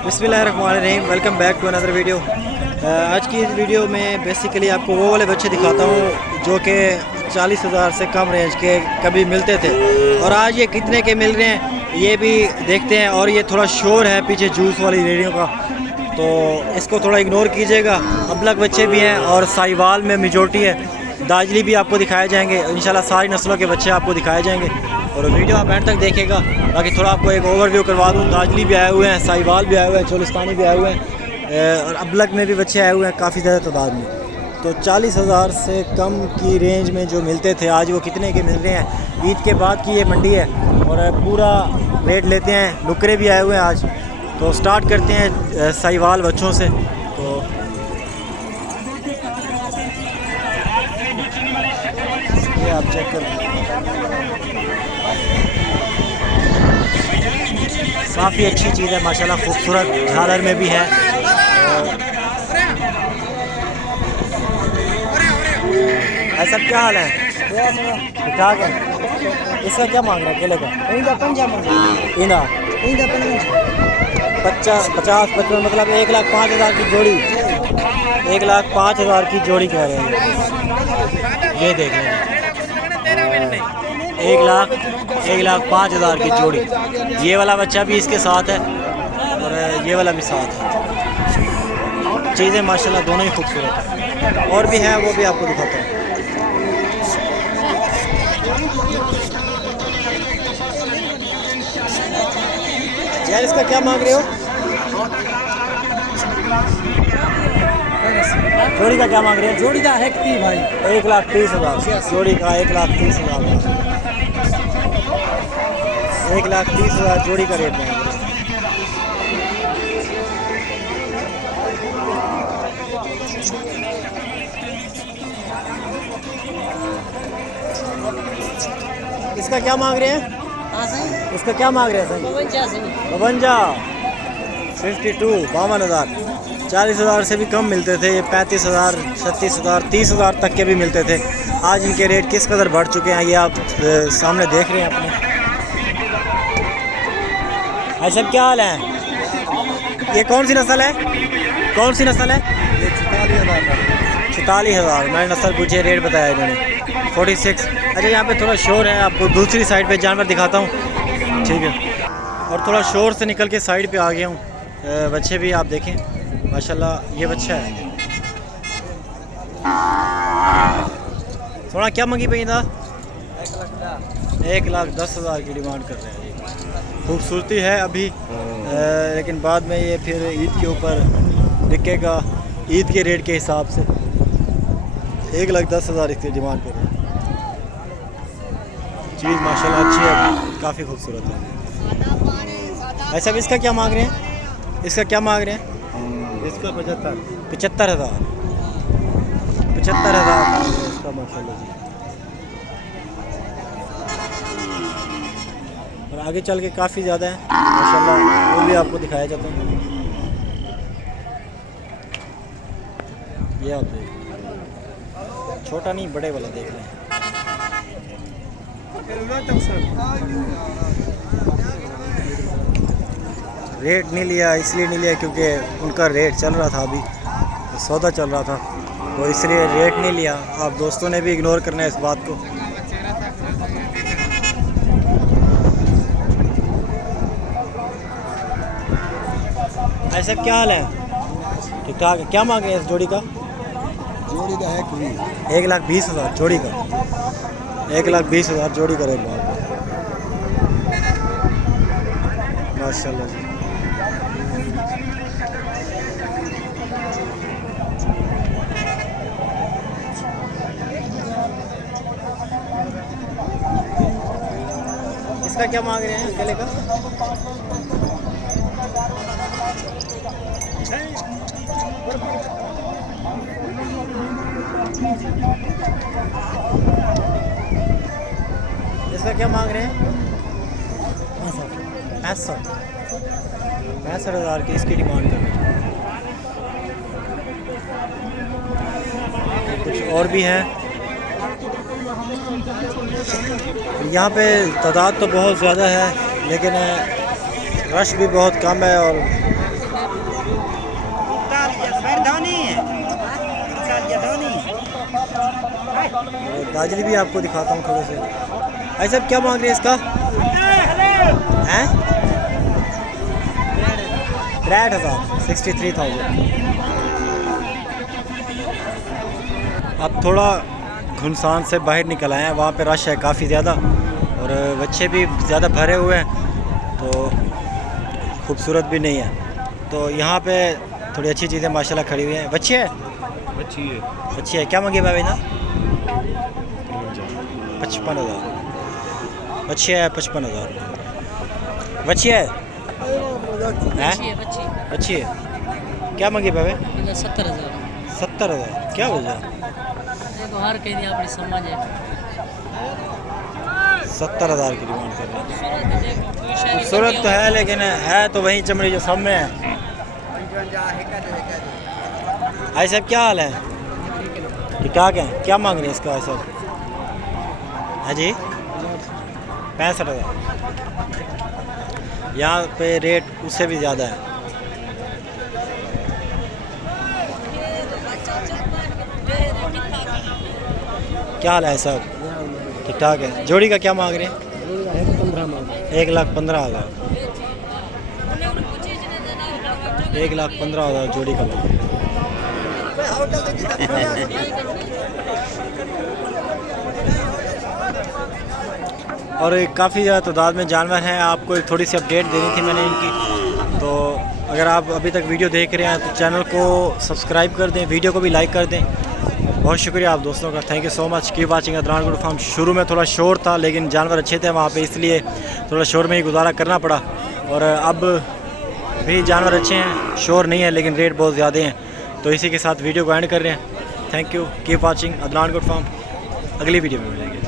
बिस्मिल्लाहिर्रहमानिर्रहीम। Welcome back to another video. आज की इस वीडियो में बेसिकली आपको वो वाले बच्चे दिखाता हूँ जो कि 40,000 से कम रेंज के कभी मिलते थे और आज ये कितने के मिल रहे हैं ये भी देखते हैं। और ये थोड़ा शोर है पीछे जूस वाली रेडियो का, तो इसको थोड़ा इग्नोर कीजिएगा। अबलग बच्चे भी हैं और साहिवाल में मेजॉरिटी है। दाजली भी आपको दिखाए जाएंगे, इंशाल्लाह सारी नस्लों के बच्चे आपको दिखाए जाएंगे और वीडियो आप एंड तक देखेगा। बाकी थोड़ा आपको एक ओवरव्यू करवा दूँ। दाजली भी आए हुए हैं, साहिवाल भी आए हुए हैं, चोलिस्तानी भी आए हुए हैं और अबलग में भी बच्चे आए हुए हैं काफ़ी ज़्यादा तादाद में। तो 40,000 से कम की रेंज में जो मिलते थे आज वो कितने के मिल रहे हैं। ईद के बाद की ये मंडी है और पूरा रेट लेते हैं। नुकरे भी आए हुए हैं आज, तो स्टार्ट करते हैं साहिवाल बच्चों से। तो ये आप चेक कर, काफ़ी अच्छी चीज़ है माशाल्लाह, खूबसूरत झालर में भी है। ऐसा क्या हाल है? ठीक ठाक है। इसका क्या मांग रहा है केले का? इनका 50-55 मतलब 1,05,000 की जोड़ी। 1,05,000 की जोड़ी कह रहे हैं। ये देख रहे हैं 1,05,000 की जोड़ी। ये वाला बच्चा भी इसके साथ है और ये वाला भी साथ है। चीज़ें माशाल्लाह दोनों ही खूबसूरत है। और भी हैं, वो भी आपको दिखाता हूँ। यार इसका क्या मांग रहे हो? जोड़ी का क्या मांग रहे हैं? जोड़ी का है कि भाई 1,30,000 जोड़ी का। 1,30,000 1,30,000 जोड़ी का रेट है। इसका क्या मांग रहे हैं? इसका क्या मांग रहे हैं सर? 52 52,000। 40,000 से भी कम मिलते थे ये। 35,000 36,000 30,000 तक के भी मिलते थे। आज इनके रेट किस कदर बढ़ चुके हैं ये आप सामने देख रहे हैं अपने। भाई साहब क्या हाल है? ये कौन सी नस्ल है? कौन सी नस्ल है? 44,000। मैंने नस्ल पूछे, रेट बताया इन्होंने 46। अच्छा यहाँ पे थोड़ा शोर है, आपको दूसरी साइड पे जानवर दिखाता हूँ, ठीक है। और थोड़ा शोर से निकल के साइड पे आ गया हूँ। बच्चे भी आप देखें माशाल्लाह, ये बच्चा है। सोना क्या मंगी पई था? 1,10,000 की डिमांड कर रहे हैं। खूबसूरती है अभी लेकिन बाद में ये फिर ईद के ऊपर बिकेगा ईद के रेट के हिसाब से। 1,10,000 इसकी डिमांड कर रहे हैं। चीज़ माशाल्लाह अच्छी है, काफ़ी खूबसूरत है। ऐसा भी इसका क्या मांग रहे हैं? इसका क्या मांग रहे हैं? इसका 75 75,000 इसका माशाल्लाह जी। और आगे चल के काफ़ी ज़्यादा है माशाल्लाह, वो भी आपको दिखाया जाता है। ये आप देख, छोटा नहीं बड़े वाला देख रहे हैं। रेट नहीं लिया, इसलिए नहीं लिया क्योंकि उनका रेट चल रहा था, अभी सौदा चल रहा था, तो इसलिए रेट नहीं लिया। आप दोस्तों ने भी इग्नोर करना है इस बात को। ऐसा क्या हाल है? ठीक ठाक है। क्या मांगे इस जोड़ी का? जोड़ी का है कि 1,20,000 जोड़ी का। 1,20,000 जोड़ी का रेट माशाल्लाह जी। इसका क्या मांग रहे हैं केले का? इसका क्या मांग रहे हैं? 65,000 की इसकी डिमांड कर रहे हैं। कुछ और भी हैं यहाँ पे। तादाद तो बहुत ज़्यादा है लेकिन रश भी बहुत कम है और दाजली भी आपको दिखाता हूँ थोड़े से। भाई साहब क्या मांग रहे हैं इसका? हैं 63,000 63,000। अब थोड़ा घुनसान से बाहर निकल आए हैं, वहाँ पे रश है काफ़ी ज़्यादा और बच्चे भी ज़्यादा भरे हुए हैं तो खूबसूरत भी नहीं है। तो यहाँ पे थोड़ी अच्छी चीज़ें माशाल्लाह खड़ी हुई हैं। बच्चे है अच्छी है। क्या मांगी भाई ना? 55,000। अच्छी है 55,000। बच्ची है हैं? अच्छी है। क्या मांगी भाई? 70,000 70,000। क्या वजह? हार कहीं नहीं अपनी समझ है 70,000 की डिमांड कर रहे हैं। खूबसूरत तो है लेकिन है तो वही चमड़ी जो सब में है। भाई साहब क्या हाल है? ठीक ठाक है। क्या मांग रहे हैं इसका भाई साहब? है जी 65,000। यहाँ पे रेट उससे भी ज़्यादा है। क्या हाल है साहब? ठीक ठाक है। जोड़ी का क्या मांग रहे हैं? 1,15,000। 1,15,000 जोड़ी का मांग। और काफ़ी ज़्यादा तादाद में जानवर हैं। आपको एक थोड़ी सी अपडेट देनी थी मैंने इनकी। तो अगर आप अभी तक वीडियो देख रहे हैं तो चैनल को सब्सक्राइब कर दें, वीडियो को भी लाइक कर दें। बहुत शुक्रिया आप दोस्तों का। Thank you so much. Keep watching Adnan good form. शुरू में थोड़ा शोर था लेकिन जानवर अच्छे थे वहाँ पे, इसलिए थोड़ा शोर में ही गुजारा करना पड़ा। और अब भी जानवर अच्छे हैं, शोर नहीं है लेकिन रेट बहुत ज़्यादा हैं। तो इसी के साथ वीडियो को एंड कर रहे हैं। Thank you. Keep watching Adnan good form. अगली वीडियो में मिलेंगे।